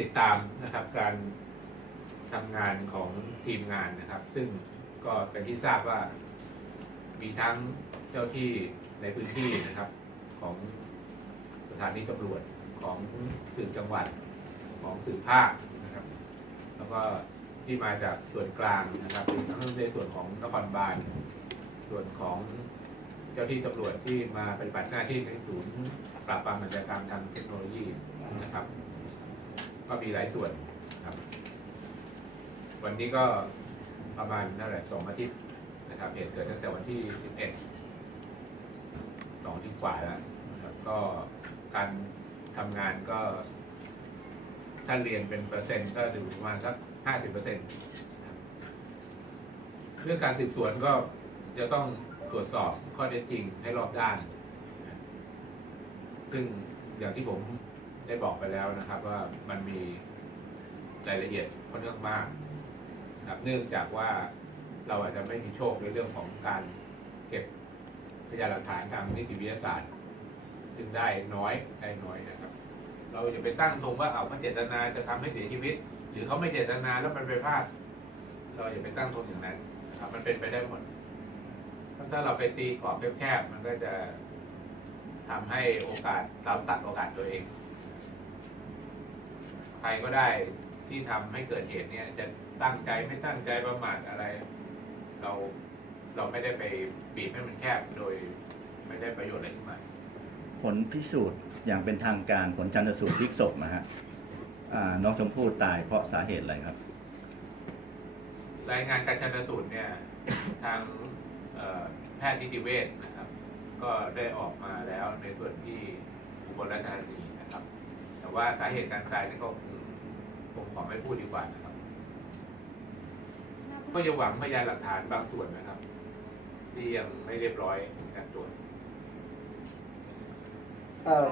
ติดตามนะครับการทำงานของทีมงานนะครับ ซึ่งก็เป็นที่ทราบว่า มีทั้งเจ้าที่ในพื้นที่นะครับ ของสถานีตำรวจของสืบจังหวัดของสืบภาคนะครับ แล้วก็ที่มาจากส่วนกลางนะครับทั้งในส่วนของนครบาลส่วนของเจ้าที่ตำรวจที่มาปฏิบัติหน้าที่ในศูนย์ปราบปรามอาชญากรรมทางเทคโนโลยีนะครับ ก็มีหลายส่วนครับ วันนี้ก็ประมาณเท่าไหร่สองอาทิตย์นะครับ เหตุเกิดตั้งแต่วันที่สิบเอ็ดสองที่กว่าแล้วนะครับก็การทำงานก็ ถ้าเรียนเป็นเปอร์เซ็นต์ก็อยู่ประมาณสักห้าสิบเปอร์เซ็นต์เรื่องการสืบสวนก็จะต้องตรวจสอบข้อเท็จจริงให้รอบด้าน ซึ่งอย่างที่ผม ได้บอกไปแล้วนะครับ ว่ามันมีรายละเอียดค่อนข้างมากนะครับเนื่องจากว่าเราอาจจะไม่มีโชคในเรื่องของการเก็บพยานหลักฐานทางนิติวิทยาศาสตร์ ซึ่งได้น้อยได้น้อยนะครับ เราอย่าไปตั้งธงว่าเอาเขาเจตนาจะทำให้เสียชีวิต หรือเขาไม่เจตนาแล้วมันไปพลาด เราอย่าไปตั้งธงอย่างนั้นนะครับ มันเป็นไปได้หมดถ้าเราไปตีกรอบแคบๆมันก็จะทำให้โอกาสเราตัดโอกาสตัวเอง ใครก็ได้ที่ทำให้เกิดเหตุเนี่ย จะตั้งใจไม่ตั้งใจประมาทอะไร เราเราไม่ได้ไปบีบให้มันแคบโดยไม่ได้ประโยชน์อะไรขึ้นมาผลพิสูจน์อย่างเป็นทางการผลชันสูตรพลิกศพนะฮะอ่าน้องชมพู่ตายเพราะสาเหตุอะไรครับ รายงานการชันสูตรเนี่ย ทางเอ่อแพทย์นิติเวชนะครับ ก็ได้ออกมาแล้วในส่วนที่อุบลราชธานีนะครับ แต่ว่าสาเหตุการตายนี่ก็คง ผมขอไม่พูดดีกว่านะครับก็จะหวังพยานหลักฐานบางส่วนนะครับ ที่ยังไม่เรียบร้อยในการตรวจเอ่อ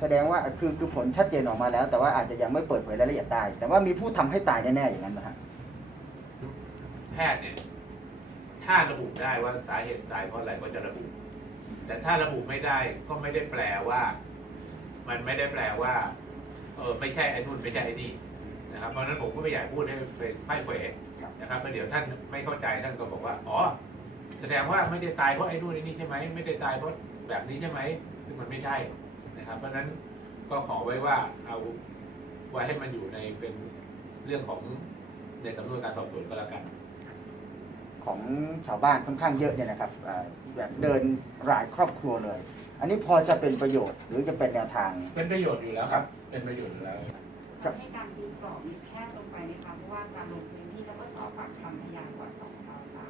แสดงว่าคือคือผลชัดเจนออกมาแล้ว แต่ว่าอาจจะยังไม่เปิดเผยรายละเอียดได้แต่ว่ามีผู้ทำให้ตายแน่ๆอย่างนั้นนะฮะแพทย์เนี่ยถ้าระบุได้ว่าสาเหตุตายเพราะอะไรก็จะระบุ แต่ถ้าระบุไม่ได้ก็ไม่ได้แปลว่า มันไม่ได้แปลว่า เออไม่ใช่ไอ้นู่นไม่ใช่ไอ้นี่นะครับเพราะฉะนั้นผมก็ไม่อยากพูดให้เป็นไพ่เขวนะครับเพราะเดี๋ยวท่านไม่เข้าใจท่านก็บอกว่าอ๋อแสดงว่าไม่ได้ตายเพราะไอ้นู่นไอ้นี่ใช่ไหมไม่ได้ตายเพราะแบบนี้ใช่ไหมซึ่งมันไม่ใช่นะครับ เพราะฉะนั้นก็ขอไว้ว่าเอาไว้ให้มันอยู่ในเป็นเรื่องของในสำนวนการสอบสวนก็แล้วกัน ของชาวบ้านค่อนข้างเยอะเนี่ยนะครับเอ่อแบบเดินรายครอบครัวเลย อันนี้พอจะเป็นประโยชน์หรือจะเป็นแนวทาง เป็นประโยชน์อยู่แล้วครับ เป็นประโยชน์อยู่แล้วครับให้การตีกรอบนี่แคบลงไปไหมคะเพราะว่าการลงพื้นที่แล้วก็สอบปากคำพยานกว่าสองเท่าค่ะ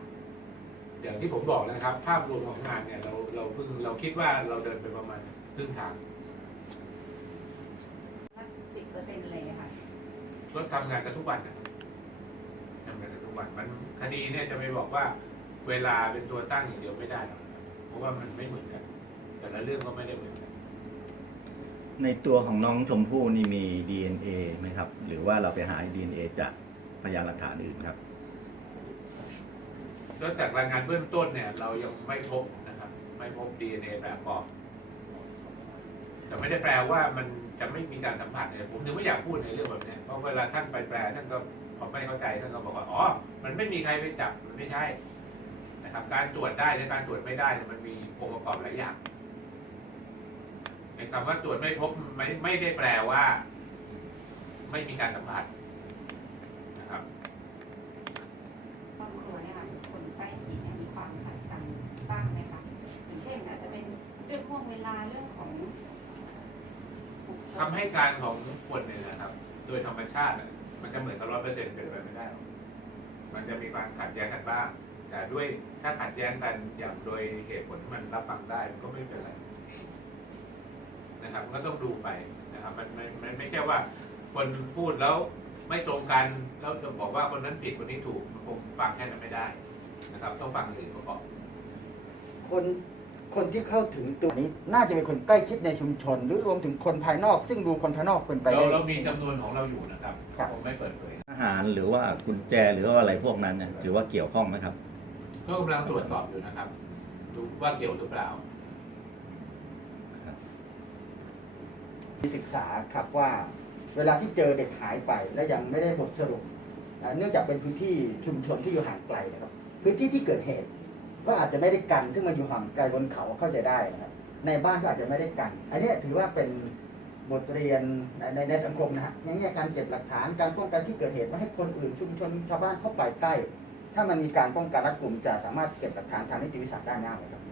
อย่างที่ผมบอกนะครับ ภาพรวมของงานเนี่ยเราเราเพิ่งเราคิดว่าเราเดินไปประมาณครึ่งทางถ้าสิบเปอร์เซ็นต์เลยค่ะก็ทำงานกันทุกวันนะครับทำงานกันทุกวันมันคดีเนี่ยจะไปบอกว่าเวลาเป็นตัวตั้งอย่างเดียวไม่ได้หรอกนะครับเพราะว่ามันไม่เหมือนกัน แต่ละเรื่องก็ไม่ได้เหมือนกัน ในตัวของน้องชมพู่นี่มี DNA ไหมครับ หรือว่าเราไปหา DNA จากพยานหลักฐานอื่นครับแล้วจากรายงานเบื้องต้นเนี่ยเรายังไม่พบนะครับ ไม่พบ DNA แบบประกอบแต่ไม่ได้แปลว่ามันจะไม่มีการสัมผัสเนี่ยผมถึงไม่อยากพูดในเรื่องแบบนี้เพราะเวลาท่านไปแปลท่านก็พอไม่เข้าใจท่านก็บอกว่าอ๋อ มันไม่มีใครไปจับมันไม่ใช่นะครับ การตรวจได้และการตรวจไม่ได้เนี่ยมันมีองค์ประกอบหลายอย่าง ในคำว่าตรวจไม่พบไม่ไม่ได้แปลว่า ไม่มีการสัมผัสนะครับครอบครัวเนี่ยค่ะคนใกล้ชิดเนี่ยมีความขัดกันบ้างไหมคะอย่างเช่นอาจจะเป็นเรื่องห่วงเวลาเรื่องของบุคคลคำให้การของคนเนี่ยนะครับ โดยธรรมชาติอะมันจะเหมือนกับร้อยเปอร์เซ็นต์เป็นไปไม่ได้หรอกมันจะมีความขัดแย้งกันบ้าง แต่ด้วยถ้าขัดแย้งกันอย่างโดยเหตุผลที่มันรับฟังได้มันก็ไม่เป็นไร นะครับก็ต้องดูไปนะครับมันมันมันไม่ใช่ว่าคนพูดแล้วไม่ตรงกันแล้วจะบอกว่าคนนั้นผิดคนนี้ถูกมันคงฟังแค่นั้นไม่ได้นะครับ ต้องฟังอื่นประกอบคนคนที่เข้าถึงตัวนี้น่าจะเป็นคนใกล้ชิดในชุมชน หรือรวมถึงคนภายนอก ซึ่งดูคนภายนอกเป็นไปเราได้ เรามีจำนวนของเราอยู่นะครับครับ ผมไม่เปิดเผย อาหารหรือว่ากุญแจหรือว่าอะไรพวกนั้นเนี่ยถือว่าเกี่ยวข้องไหมครับ ก็กำลังตรวจสอบอยู่นะครับดูว่าเกี่ยวหรือเปล่า ศึกษาครับว่าเวลาที่เจอเด็กหายไปและยังไม่ได้บทสรุปเนื่องจากเป็นพื้นที่ชุมชนที่อยู่ห่างไกลนะครับ พื้นที่ที่เกิดเหตุ ก็อาจจะไม่ได้กัน ซึ่งมันอยู่ห่างไกลบนเขาเข้าใจได้นะครับในบ้านก็อาจจะไม่ได้กัน อันนี้ถือว่าเป็นบทเรียนในในในสังคมนะฮะอย่างเงี้ยการเก็บหลักฐานการป้องกันที่เกิดเหตุไม่ให้คนอื่นชุมชนชาวบ้านเข้าไปใกล้ถ้ามันมีการป้องกันรัดกลุ่มจะสามารถเก็บหลักฐานทางนิติวิทยาศาสตร์ได้ง่ายเลยครับ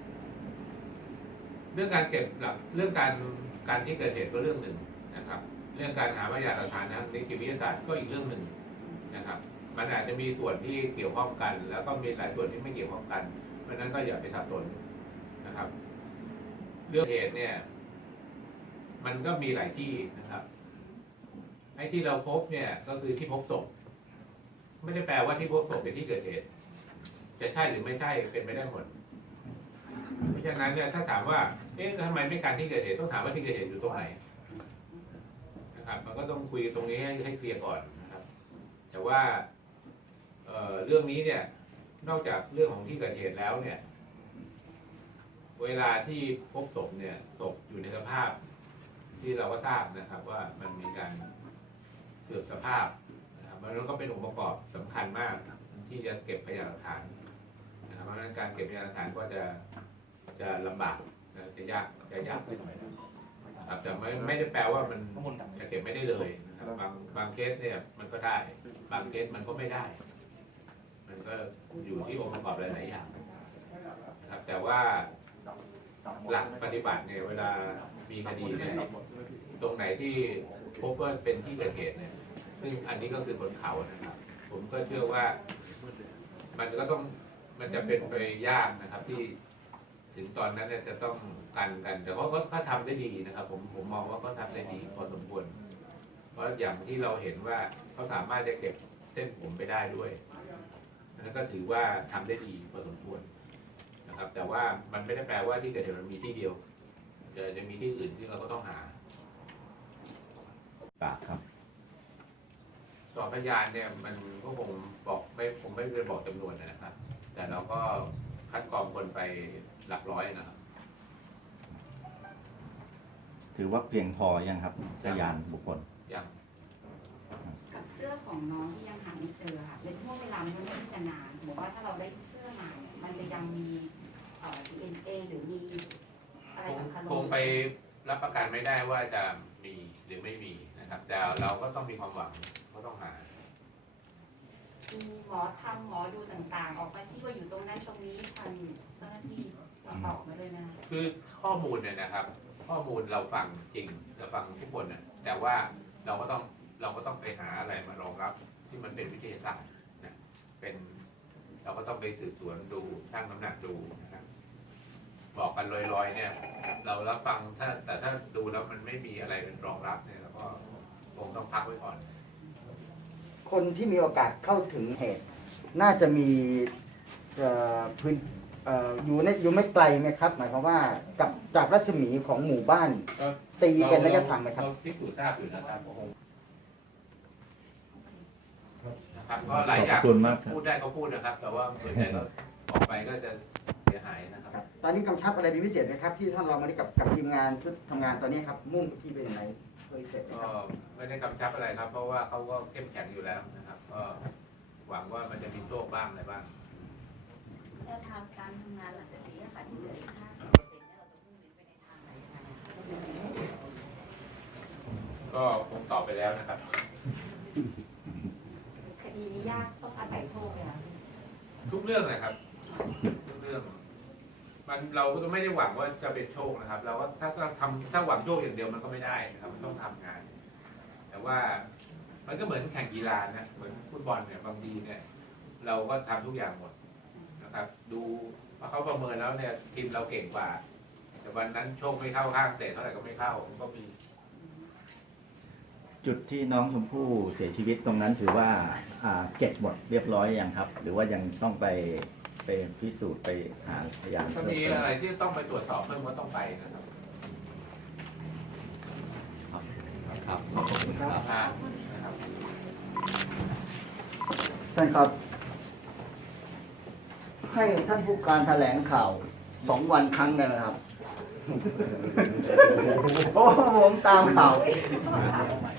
เรื่องการเก็บหลักเรื่องการ การที่เกิดเหตุก็เรื่องหนึ่งนะครับ เรื่องการหาพยานหลักฐานทางนิติวิทยาศาสตร์ก็อีกเรื่องหนึ่งนะครับ มันอาจจะมีส่วนที่เกี่ยวข้องกัน แล้วก็มีหลายส่วนที่ไม่เกี่ยวข้องกันเพราะฉะนั้นก็อย่าไปสับสนนะครับ เรื่องเหตุเนี่ย มันก็มีหลายที่นะครับไอ้ที่เราพบเนี่ยก็คือที่พบศพไม่ได้แปลว่าที่พบศพเป็นที่เกิดเหตุ จะใช่หรือไม่ใช่เป็นไปได้หมดเพราะฉะนั้นเนี่ยถ้าถามว่า เอ๊ะทำไมไม่การที่เกิดเหตุต้องถามว่าที่เกิดเหตุอยู่ตรงไหนนะครับมันก็ต้องคุยตรงนี้ให้ให้เคลียร์ก่อนนะครับ แต่ว่าเออเรื่องนี้เนี่ยนอกจากเรื่องของที่เกิดเหตุแล้วเนี่ย เวลาที่พบศพเนี่ยศพอยู่ในสภาพ ที่เราก็ทราบนะครับ ว่ามันมีการเสื่อมสภาพนะครับมันก็เป็นองค์ประกอบสำคัญมาก ที่จะเก็บพยานหลักฐานนะครับเพราะฉะนั้นการเก็บพยานหลักฐานก็จะจะลำบาก นะจะยากจะยากขึ้นหน่อยนะครับแต่ไม่ไม่ได้แปลว่ามันจะเก็บไม่ได้เลยนะครับบางบางเคสเนี่ยมันก็ได้ บางเคสมันก็ไม่ได้ มันก็อยู่ที่องค์ประกอบหลายๆอย่างนะครับ แต่ว่าหลักปฏิบัติเนี่ยเวลามีคดีเนี่ยตรงไหนที่พบว่าเป็นที่เกิดเหตุเนี่ย ซึ่งอันนี้ก็คือบนเขานะครับ ผมก็เชื่อว่า มันก็ต้องมันจะเป็นไปยากนะครับที่ ถึงตอนนั้นเนี่ยจะต้องกันกัน แต่ว่าเขาทำได้ดีนะครับ ผมผมมองว่าเขาทำได้ดีพอสมควร เพราะอย่างที่เราเห็นว่าเขาสามารถจะเก็บเส้นผมไปได้ด้วยนั่นก็ถือว่าทำได้ดีพอสมควรนะครับ แต่ว่ามันไม่ได้แปลว่าที่เกิดเหตุมันมีที่เดียวจะจะมีที่อื่นที่เราก็ต้องหาปากครับสอบพยานเนี่ยมันก็คงบอกไม่ผมไม่เคยบอกจำนวนนะครับ แต่เราก็คัดกรองคนไป หลักร้อยนะครับ ถือว่าเพียงพอยังครับพยานบุคคลอย่างกับเสื้อของน้องที่ยังหาไม่เจอค่ะเป็นช่วงเวลามันไม่ได้จะนานบอกว่าถ้าเราได้เสื้อมาเนี่ยมันจะยังมีเอ่อ DNA หรือมีอะไรสำคัญคงไปรับประกันไม่ได้ว่าจะมีหรือไม่มีนะครับ แต่เราก็ต้องมีความหวังก็ต้องหา มีหมอทำหมอดูต่างๆ ออกมาชี้ว่าอยู่ตรงนั้นตรงนี้ทางเจ้าหน้าที่มา ตอบมาเลยนะคือข้อมูลเนี่ยนะครับ ข้อมูลเราฟังจริงเราฟังทุกคนนะแต่ว่าเราก็ต้องเราก็ต้องไปหาอะไรมารองรับที่มันเป็นวิทยาศาสตร์นะเป็นเราก็ต้องไปสืบสวนดูชั่งน้ำหนักดูนะครับบอกกันลอยๆ เนี่ย เรารับฟังถ้าแต่ถ้าดูแล้วมันไม่มีอะไรเป็นรองรับเนี่ยเราก็คงต้องพักไว้ก่อน คนที่มีโอกาสเข้าถึงเหตุ น่าจะมีเอ่อพื้น เอ่ออยู่ในอยู่ไม่ไกลไหมครับ หมายความว่ากับจากรัศมีของหมู่บ้าน ก็ตีเป็นระยะทางไหมครับ เราพิสูจน์ทราบอยู่นะครับนะครับก็หลายอย่างขอบคุณมากครับ พูดได้ก็พูดนะครับ แต่ว่าส่วนใหญ่ก็ออกไปก็จะเสียหายนะครับครับ ตอนนี้กำชับอะไรเป็นพิเศษไหมครับ ที่ท่านรองมาได้กับกับทีมงานชุดทำงานตอนนี้ครับ มุ่งที่เป็นยังไงเคยเสร็จไหมก็ครับไม่ได้กำชับอะไรครับ เพราะว่าเขาก็เข้มแข็งอยู่แล้วนะครับ ก็หวังว่ามันจะมีโชคบ้างอะไรบ้าง แนวทางการทำงานหลังจากนี้อะค่ะที่เหลืออีก50%เนี่ยเราจะมุ่งเน้นไปในทางไหนคะก็คงตอบไปแล้วนะครับ คดีนี้ยากต้องอาศัยโชคเลยค่ะทุกเรื่องเลยครับ ทุกเรื่อง มันเราก็ไม่ได้หวังว่าจะเป็นโชคนะครับ เราก็ถ้าถ้าทำถ้าหวังโชคอย่างเดียวมันก็ไม่ได้นะครับ มันต้องทำงาน แต่ว่ามันก็เหมือนแข่งกีฬานะเหมือนฟุตบอลเนี่ยบางทีเนี่ย เราก็ทำทุกอย่างหมด นะครับ ดูว่าเขาประเมินแล้วเนี่ยทีมเราเก่งกว่า แต่วันนั้นโชคไม่เข้าข้างเตะเท่าไหร่ก็ไม่เข้ามันก็มีจุดที่น้องชมพู่เสียชีวิตตรงนั้นถือว่าอ่าเก็บหมดเรียบร้อยยังครับ หรือว่ายังต้องไปไปพิสูจน์ไปหาพยานถ้าเพิ่มมีเติมอะไรที่ต้องไปตรวจสอบเพิ่มก็ต้องไปนะครับครับขอบคุณครับอ่านะครับ ท่านครับ ให้ท่านผู้การแถลงข่าวสองวันครั้งได้ไหมครับโอ้ผมตามข่าว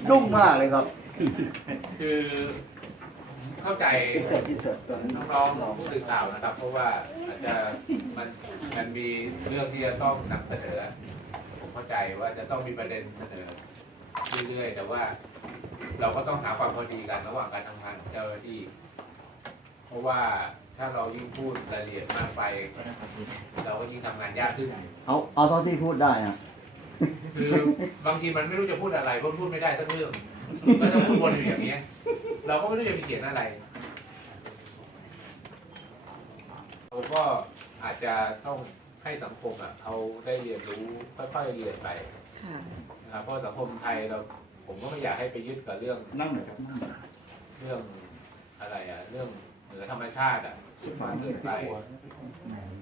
นุ่มมากเลยครับ คือเข้าใจอินเสิร์ตอินเสิร์ตตัวนั้นน้องๆผู้สื่อข่าวนะครับ เพราะว่าอาจจะมันมันมีเรื่องที่จะต้องนำเสนอ ผมเข้าใจว่าจะต้องมีประเด็นเสนอเรื่อยๆแต่ว่าเราก็ต้องหาความพอดีกันระหว่างการทำงานของเจ้าหน้าที่ เพราะว่า ถ้าเรายิ่งพูดรายละเอียดมากไป เราก็ยิ่งทำงานยากขึ้น เอาเอาเท่าที่พูดได้อะคือบางทีมันไม่รู้จะพูดอะไรเพราะพูดไม่ได้สักเรื่องก็จะพูดวนอยู่อย่างเงี้ย เราก็ไม่รู้จะไปเขียนอะไร เราก็อาจจะต้องให้สังคมอะเขาได้เรียนรู้ค่อยๆเรียนไปนะครับเพราะสังคมไทยเรา ผมก็ไม่อยากให้ไปยึดกับเรื่องนั่งหน่อยครับนั่งหน่อยเรื่องอะไรอะ เรื่องเหนือธรรมชาติอะ มากเกินไป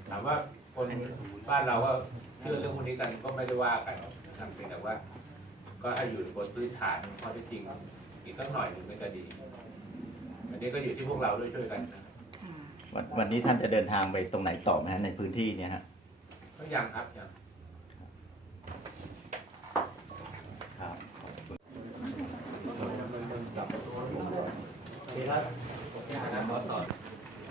ถามว่าคนบ้านเราก็เชื่อเรื่องพวกนี้กันก็ไม่ได้ว่ากันนะครับเพียงแต่ว่า ก็ให้อยู่บนพื้นฐานข้อเท็จจริงอีกสักหน่อยหนึ่งไม่ก็ดีอันนี้ก็อยู่ที่พวกเราด้วยช่วยกันนะวันวันนี้ท่านจะเดินทางไปตรงไหนต่อไหมฮะในพื้นที่เนี่ยฮะก็ยังครับยังครับดับเครื่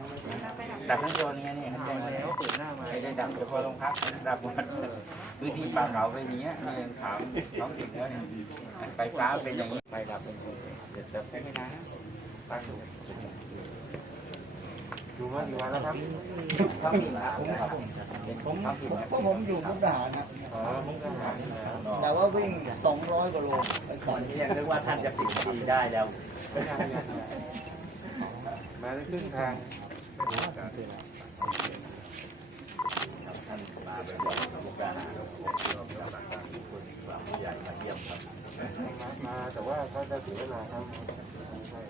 องยนต์ไงเนี่ยแจ้งแล้วเปิดหน้ามาได้ดับเฉพาะโรงพักดับหมดพื้นที่ป่าเขาเป็นอย่างเงี้ยนี่ยังถามท้องถิ่นแล้วเนี่ยไฟฟ้าเป็นอย่างนี้ไฟดับเป็นคนเดี๋ยวดับไม่นานตั้งอยู่อยู่มาอยู่มาแล้วครับท้องถิ่นละผมครับผมท้องถิ่นนะพวกผมอยู่มุกดาหารนะแต่ว่าวิ่ง200กว่าโลไปก่อนนี่ยังนึกว่าท่านจะปิดคดีได้แล้วมาได้ครึ่งทาง มาบ่อยๆกับมุกดาหารครับผมก็มีโอกาสมีคนมีความใหญ่มาเยี่ยมครับมามาแต่ว่าก็จะเสียเวลาครับ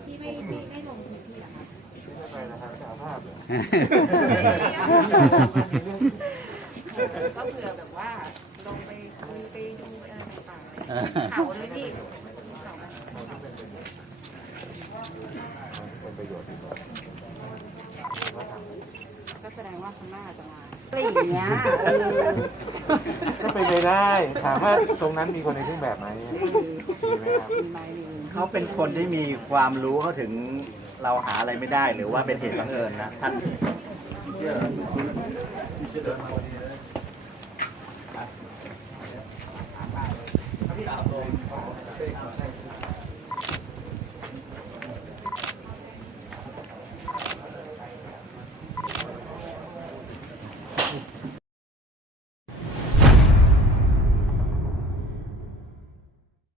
ที่ไม่ไม่ไม่ลงพื้นที่เหรอคะไม่ได้ไปนะครับสาภาพเลยก็เผื่อแบบว่าลงไปคุยไปดูอะไรต่างๆเขาเลยพี่เขาเป็นประโยชน์ดีกว่าว่าทำ ก็แสดงว่าข้างหน้าจะมาไรอย่งเงี้ยเก็เป็นไปได้ถามว่าตรงนั้นมีคนในเครื่องแบบไหมมีไหมเขาเป็นคนที่มีความรู้เขาถึงเราหาอะไรไม่ได้ หรือว่าเป็นเหตุบังเอิญนะท่าน